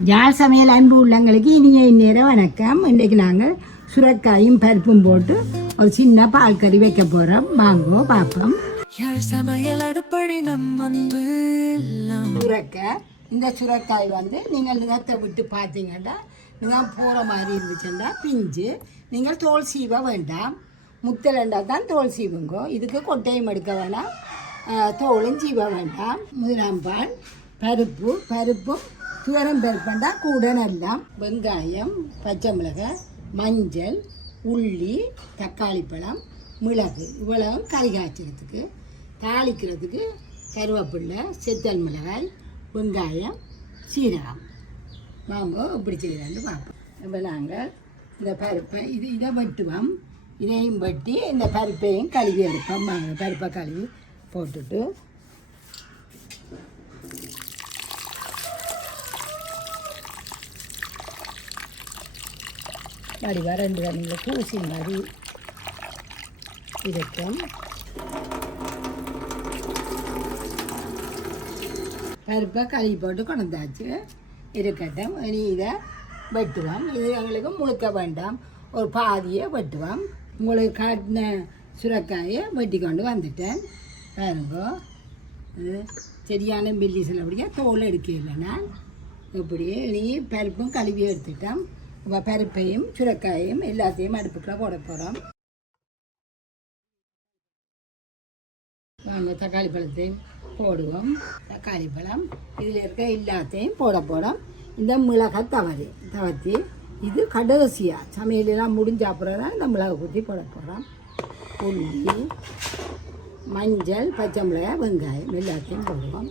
யாழ் சமையல் அன்பு உள்ளங்களுக்கு இனிய இந்நேரம் வணக்கம். இன்றைக்கு நாங்கள் சுரைக்காயும் பருப்பும் போட்டு ஒரு சின்ன பால் கறி வைக்க போகிறோம். வாங்கோ பார்ப்போம். சுரைக்காய், இந்த சுரைக்காய் நீங்கள் நிலத்தை விட்டு பார்த்தீங்கன்னா நீங்கள் போகிற மாதிரி இருந்துச்சுன்னா பிஞ்சு நீங்கள் தோல் சீவ வேண்டாம். முத்தலண்டா தான் தோல் சீவுங்கோ. இதுக்கு கொட்டையும் எடுக்க வேண்டாம், தோலும் சீவ வேண்டாம். முதலாம் பால் பருப்பும் துவரம் பருப்பண்டா கூட நல்லா வெங்காயம், பச்சை மிளகாய், மஞ்சள், உள்ளி, தக்காளி பழம், மிளகு இவ்வளவும் கறி காய்ச்சறதுக்கு. தாளிக்கிறதுக்கு கருவேப்பில்லை, செத்தல் மிளகாய், வெங்காயம், சீரகம். வாங்க இப்படி செய்யலான்னு பார்ப்போம். இப்போ நாங்கள் இந்த பருப்பை இதை வெட்டுவோம். இதையும் வெட்டி இந்த பருப்பையும் கழுவி எடுப்போம். வாங்க பருப்பை கழுவி போட்டுட்டு வடிவா 2 தண்ணியில் பூசி மாதிரி இருக்கும். பருப்பை கழுவி போட்டு கொண்டாச்சு இருக்கட்டும். இனி இதை வெட்டுவோம். இது எங்களுக்கு முழுக்க வேண்டாம், ஒரு பாதியை வெட்டுவோம். உங்களுக்கு காட்டின சுரைக்காயை வெட்டி கொண்டு வந்துட்டேன். பாருங்க, இது சரியான மில்லி சிலபடியாக தோல் எடுக்கல. நான் இப்படியே இனி பருப்பும் கழுவி எடுத்துட்டோம். இப்போ பருப்பையும் சுரைக்காயையும் எல்லாத்தையும் அடுப்புக்குள்ள போட போகிறோம். வாங்க தக்காளி பழத்தையும் போடுவோம். தக்காளி பழம் இதில் இருக்க எல்லாத்தையும் போகிறோம். இந்த மிளகாய் தவத்தி இது கடைசியாக சமையலெல்லாம் முடிஞ்ச அப்புறம் தான் இந்த மிளகா குத்தி போட போகிறோம். உள்ளி, மஞ்சள், பச்சை மிளகாய், வெங்காயம் எல்லாத்தையும் போடுவோம்.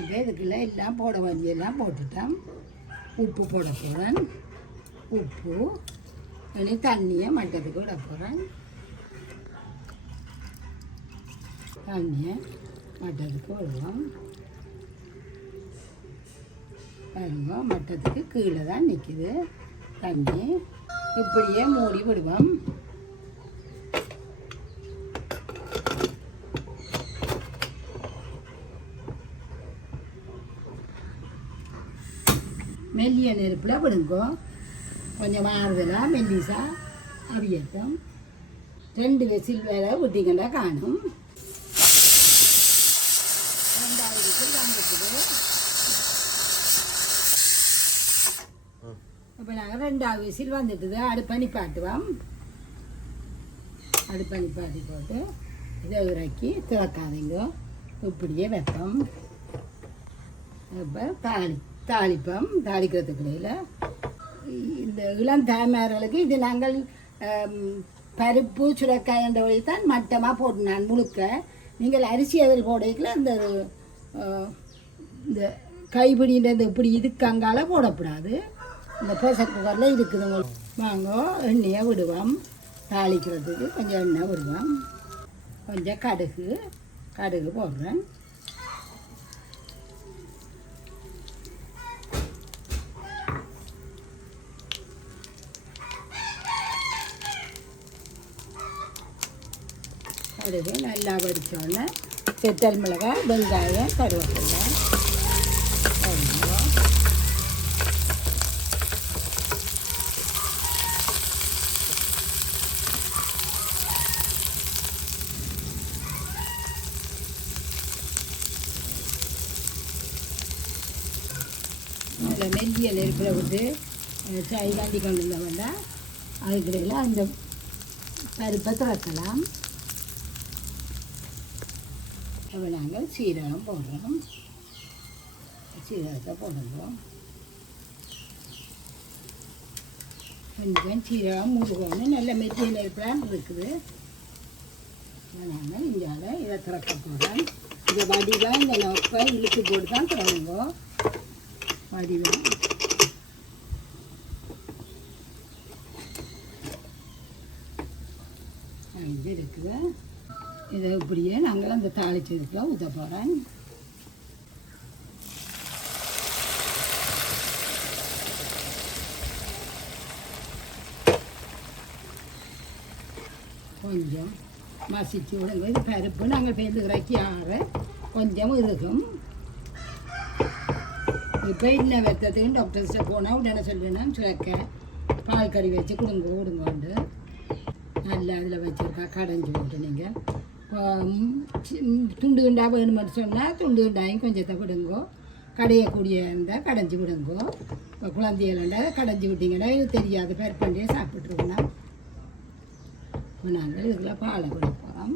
இப்போ இதுக்குள்ள எல்லாம் போட வேண்டியெல்லாம் போட்டுட்டோம். உப்பு போட போகிறேன். உப்பு இனி தண்ணியை மட்டத்துக்கு விட போகிறேன். தண்ணியை மட்டத்துக்கு விடுவோம். பாருங்க, மட்டத்துக்கு கீழே தான் நிற்கிது தண்ணி. இப்படியே மூடி விடுவோம். மெல்லிய நெருப்பில் விடுங்கோ. கொஞ்சம் மாறுதலாக மெல்லிசாக அவியட்டும். 2 விசில் வேற விட்டிங்கன்னா காணும். 2வது விசில் வந்துக்குது. இப்போ நாங்கள் 2வது விசில் வந்துட்டுது. அடுப்பணி பாட்டுவோம். அடுப்பணி பாட்டி போட்டு இதை இறக்கி திறக்காதீங்க. இப்படியே வைப்போம். இப்போ தாளிப்போம். தாளிக்கிறதுக்குள்ள இந்த இளம் தாய்மார்களுக்கு இது நாங்கள் பருப்பு சுரைக்காய் என்ற வழி தான் மட்டமாக போட்டு நான் முழுக்க. நீங்கள் அரிசி அதில் போடையில் இந்த கைப்பிடின்றது இப்படி இதுக்கு அங்கால போடக்கூடாது. இந்த ப்ரெஷர் குக்கரில் இருக்குது. வாங்க எண்ணெயை விடுவோம். தாளிக்கிறதுக்கு கொஞ்சம் எண்ணெய் விடுவோம். கொஞ்சம் கடுகு போடுறேன். கடுகு நல்லா வடித்தோடனே செத்தல் மிளகாய், வெங்காயம், கருவேப்பிலை போடுவோம். அதில் மெல்லிய நெருப்பில் விட்டு கைகாண்டி கொண்டு வந்தோம்னா அதுக்கிடையில் அந்த பருப்பை துறக்கலாம். அப்போ நாங்கள் சீரகம் போடுறோம். சீரகத்தை போடுறோம். கொஞ்சம் சீரகம் முழுகணும். நல்ல மெல்லிய நெருப்பில் இருக்குது. நாங்கள் இந்தியாவில் இதை திறக்க போகிறோம். இதை வடிவாக இந்த நோப்பை இழுத்து போட்டு தான் திறவுங்கோ. வடிவாக இது இருக்குது. இதை இப்படியே நாங்கள் அந்த தாளிச்சதுக்குள்ள ஊற்ற போகிறேன். கொஞ்சம் மசிச்சு விடுங்க. இது பருப்பு நாங்கள் பேருந்து இறக்கி ஆற கொஞ்சம் இருக்கும். இப்போ இன்னும் வெத்தத்துக்கு டாக்டர்ஸ்ட்டை போனால் உடனே சொல்லுவேன் சுரக்க பால் கறி வச்சு கொடுங்கோண்டு நல்லா அதில் வச்சுருக்கா கடைஞ்சி போட்டு நீங்கள் துண்டு துண்டாக வேணுமென்னு சொன்னால் துண்டு துண்டாயும் கொஞ்சத்தை விடுங்கோ கடையக்கூடிய இருந்தால் கடைஞ்சி விடுங்கோ இப்போ குழந்தைகளா கடைஞ்சி விட்டிங்கன்னா இது தெரியாது பெருப்பண்டியே சாப்பிட்ருக்கோம். இப்போ நாங்கள் இதில் பாலை கொடுப்போம்.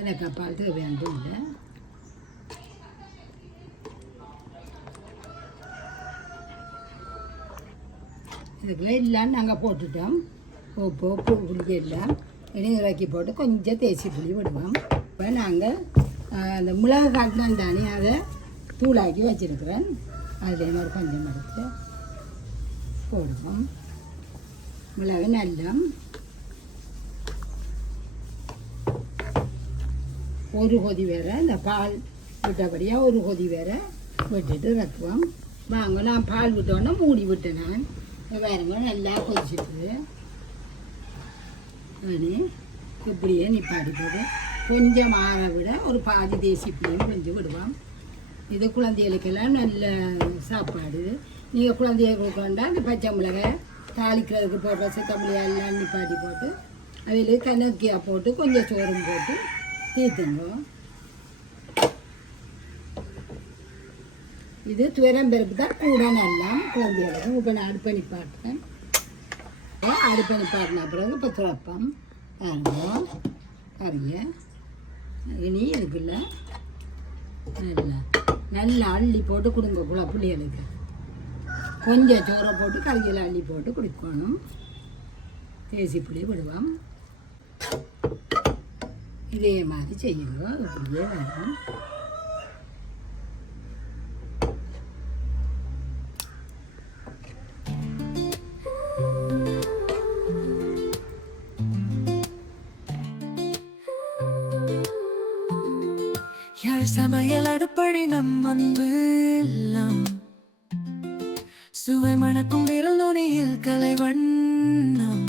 எனக்கு பால் தேவையானது இல்லை. இதுக்குள்ள எல்லாம் நாங்கள் போட்டுட்டோம். உப்பு புளி எல்லாம் இனி இறக்கி போட்டு கொஞ்சம் தேசி புளி விடுவோம். இப்போ நாங்கள் அந்த மிளகு காட்டினோம் தானே அதை தூளாக்கி வச்சுருக்குறேன். அதில் மாதிரி கொஞ்சம் எடுத்து போடுவோம். மிளகு நல்லா ஒரு கொதி வேற இந்த பால் விட்டபடியாக ஒரு கொதி வேற விட்டுட்டு இறக்குவோம். வாங்க நான் பால் விட்டோன்னே மூடி விட்டேன். நான் வேறுங்க நல்லா கொதிச்சுட்டு இப்படியே நிப்பாடி போட்டு கொஞ்சம் ஆற விட ஒரு பாதி தேசி புளியும் கொஞ்சம் விடுவோம். இது குழந்தைகளுக்கெல்லாம் நல்ல சாப்பாடு. நீங்கள் குழந்தைய கொடுக்க வேண்டாம். அந்த பச்சை மிளகாய் தாளிக்கிறதுக்கு போடுற சித்தமிழியா எல்லாம் நிப்பாட்டி போட்டு அதில் கணக்கியாக போட்டு கொஞ்சம் சோறும் போட்டு தீர்த்துங்க. இது துவரம்பருப்பு தான் கூட நல்லா குழந்தைகளுக்கு. இப்போ நான் அடுப்பணி பாட்டேன். அடுப்பணி பாட்டின பிறகு இப்போ துறப்பம் பாருங்க கறிய இனி இருக்குல்ல நல்லா நல்லா அள்ளி போட்டு கொடுங்க பிள்ளைகளுக்கு. கொஞ்சம் சோறை போட்டு கறியில் அள்ளி போட்டு கொடுக்கணும். தேசி புளி விடுவோம். இதே மாதிரி செய்யுங்க. இப்படியே வரும். யார் சமையல் அடுப்படி நம் அன்பு எல்லாம் சுவை மணக்கும் விரல் நுனியில் கலை வண்ணம்